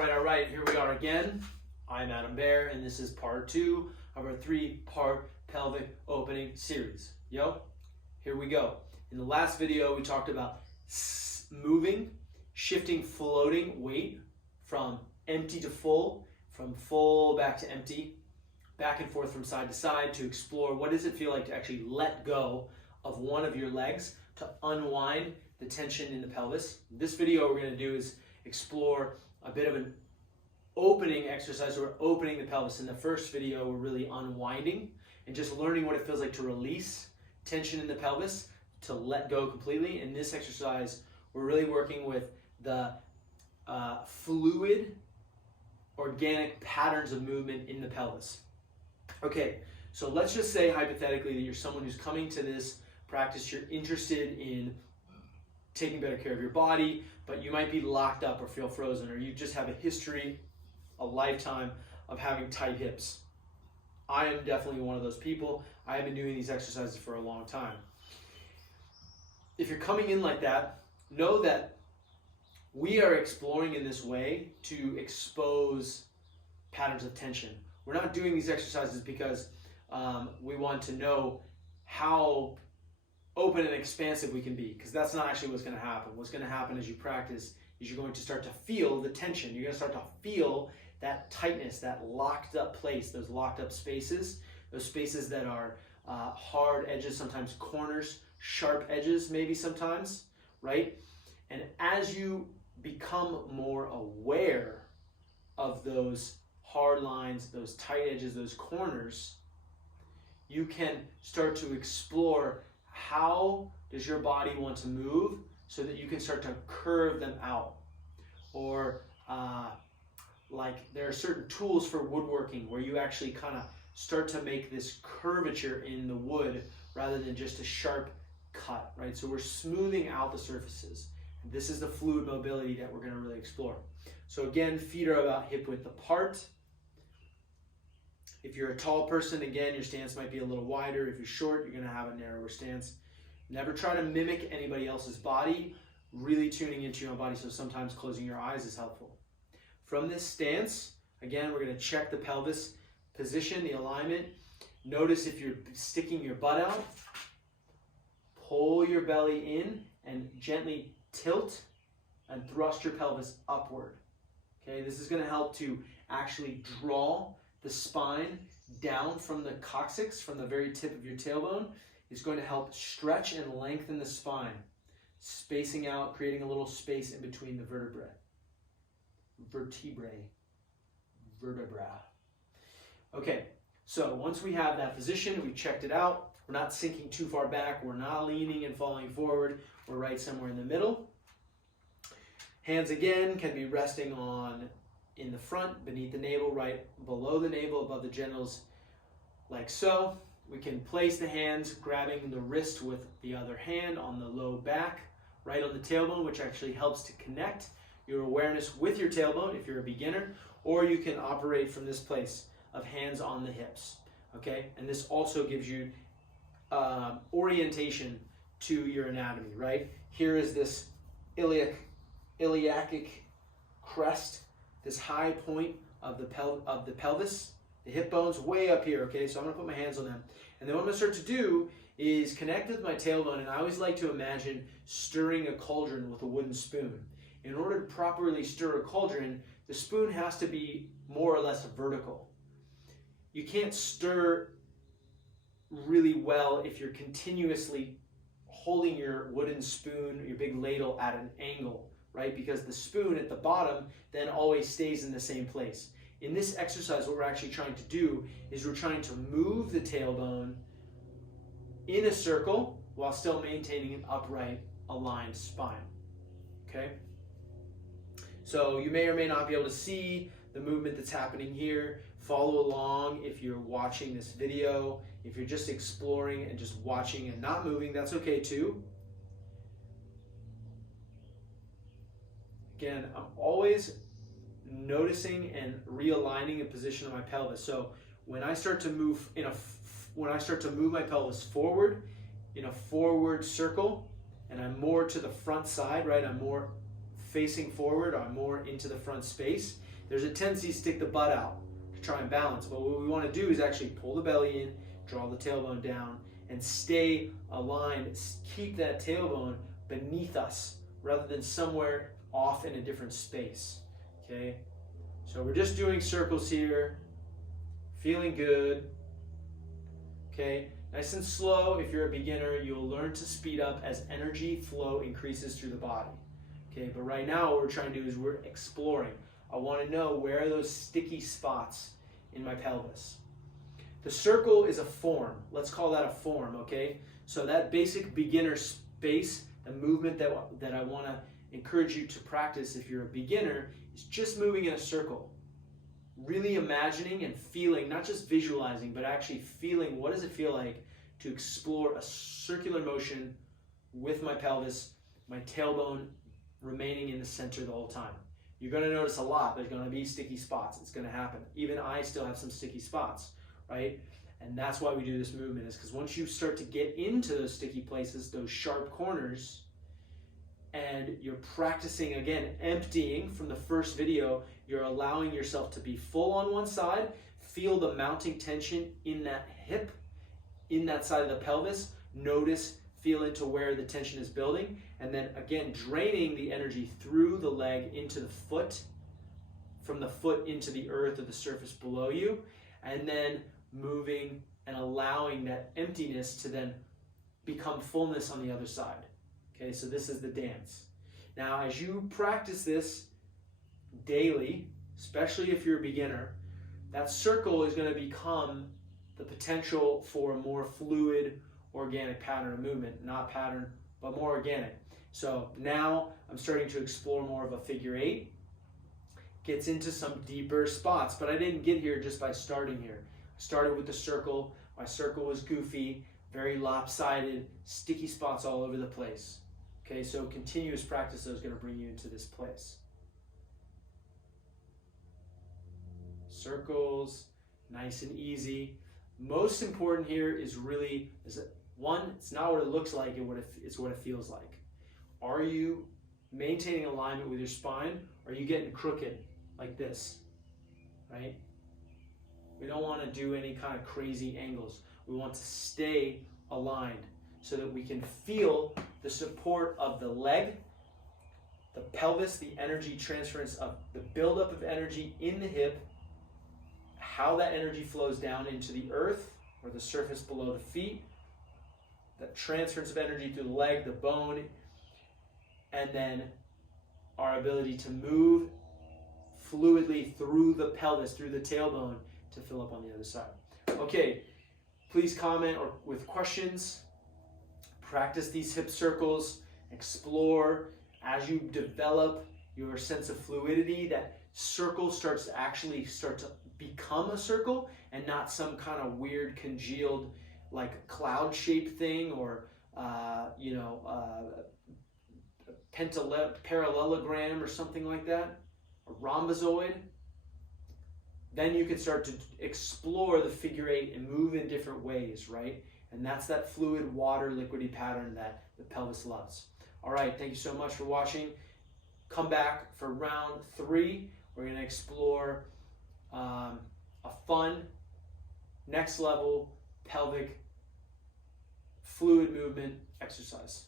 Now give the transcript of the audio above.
All right, here we are again. I'm Adam Bear, and this is part 2 of our 3-part pelvic opening series. Here we go. In the last video, we talked about moving, shifting, floating weight from empty to full, from full back to empty, back and forth from side to side to explore what does it feel like to actually let go of one of your legs to unwind the tension in the pelvis. This video we're going to do is explore a bit of an opening exercise. So we're opening the pelvis. In the first video, we're really unwinding and just learning what it feels like to release tension in the pelvis, to let go completely. In this exercise, we're really working with the fluid, organic patterns of movement in the pelvis. Okay, so let's just say hypothetically that you're someone who's coming to this practice, you're interested in taking better care of your body, but you might be locked up or feel frozen, or you just have a history, a lifetime of having tight hips. I am definitely one of those people. I have been doing these exercises for a long time. If you're coming in like that, know that we are exploring in this way to expose patterns of tension. We're not doing these exercises because we want to know how open and expansive we can be, because that's not actually what's going to happen. What's going to happen as you practice is you're going to start to feel the tension. You're going to start to feel that tightness, that locked up place, those locked up spaces, those spaces that are hard edges, sometimes corners, sharp edges maybe sometimes, right? And as you become more aware of those hard lines, those tight edges, those corners, you can start to explore how does your body want to move so that you can start to curve them out. Or like there are certain tools for woodworking where you actually kind of start to make this curvature in the wood rather than just a sharp cut, right? So we're smoothing out the surfaces. This is the fluid mobility that we're going to really explore. So again, feet are about hip width apart. If you're a tall person, again, your stance might be a little wider. If you're short, you're going to have a narrower stance. Never try to mimic anybody else's body, really tuning into your own body, so sometimes closing your eyes is helpful. From this stance, again, we're going to check the pelvis position, the alignment. Notice if you're sticking your butt out, pull your belly in and gently tilt and thrust your pelvis upward. Okay, this is going to help to actually draw the spine down from the coccyx, from the very tip of your tailbone. It's going to help stretch and lengthen the spine, spacing out, creating a little space in between the vertebra. Okay, so once we have that position, we've checked it out, we're not sinking too far back, we're not leaning and falling forward, we're right somewhere in the middle. Hands again can be resting on in the front, beneath the navel, right below the navel, above the genitals, like so. We can place the hands, grabbing the wrist with the other hand on the low back, right on the tailbone, which actually helps to connect your awareness with your tailbone if you're a beginner, or you can operate from this place of hands on the hips, okay? And this also gives you orientation to your anatomy, right? Here is this iliac crest, this high point of the pelvis, the hip bone's way up here, okay? So I'm gonna put my hands on them. And then what I'm gonna start to do is connect with my tailbone, and I always like to imagine stirring a cauldron with a wooden spoon. In order to properly stir a cauldron, the spoon has to be more or less vertical. You can't stir really well if you're continuously holding your wooden spoon, your big ladle at an angle, right? Because the spoon at the bottom then always stays in the same place. In this exercise, what we're actually trying to do is we're trying to move the tailbone in a circle while still maintaining an upright, aligned spine, okay? So you may or may not be able to see the movement that's happening here. Follow along if you're watching this video. If you're just exploring and just watching and not moving, that's okay too. Again, I'm always noticing and realigning the position of my pelvis. So when I start to move my pelvis forward in a forward circle, and I'm more to the front side, right? I'm more facing forward, I'm more into the front space. there's a tendency to stick the butt out to try and balance. But what we want to do is actually pull the belly in, draw the tailbone down, and stay aligned. Keep that tailbone beneath us rather than somewhere off in a different space. Okay? So we're just doing circles here, feeling good. Okay? Nice and slow. If you're a beginner, you'll learn to speed up as energy flow increases through the body. Okay? But right now what we're trying to do is we're exploring. I want to know where are those sticky spots in my pelvis. The circle is a form. Let's call that a form, okay? So that basic beginner space, the movement that I want to encourage you to practice if you're a beginner is just moving in a circle. Really imagining and feeling, not just visualizing, but actually feeling what does it feel like to explore a circular motion with my pelvis, my tailbone remaining in the center the whole time. You're going to notice a lot. There's going to be sticky spots. It's going to happen. Even I still have some sticky spots, right? And that's why we do this movement, is because once you start to get into those sticky places, those sharp corners, and you're practicing, again, emptying from the first video, you're allowing yourself to be full on one side, feel the mounting tension in that hip, in that side of the pelvis, notice, feel into where the tension is building, and then again, draining the energy through the leg into the foot, from the foot into the earth or the surface below you, and then moving and allowing that emptiness to then become fullness on the other side. Okay, so this is the dance. Now, as you practice this daily, especially if you're a beginner, that circle is going to become the potential for a more fluid, organic pattern of movement. Not pattern, but more organic. So now I'm starting to explore more of a figure eight. Gets into some deeper spots, but I didn't get here just by starting here. I started with the circle. My circle was goofy, very lopsided, sticky spots all over the place. Okay, so continuous practice is going to bring you into this place. Circles, nice and easy. Most important here is really, one, it's not what it looks like, it's what it feels like. Are you maintaining alignment with your spine? Or are you getting crooked like this, right? We don't want to do any kind of crazy angles. We want to stay aligned so that we can feel the support of the leg, the pelvis, the energy transference of the buildup of energy in the hip, how that energy flows down into the earth or the surface below the feet, the transference of energy through the leg, the bone, and then our ability to move fluidly through the pelvis, through the tailbone to fill up on the other side. Okay, please comment or with questions. Practice these hip circles, explore as you develop your sense of fluidity. That circle starts to become a circle and not some kind of weird congealed like cloud shaped thing or parallelogram or something like that, a rhombozoid. Then you can start to explore the figure eight and move in different ways, right? And that's that fluid, water, liquidy pattern that the pelvis loves. All right, thank you so much for watching. Come back for round 3. We're going to explore a fun, next level pelvic fluid movement exercise.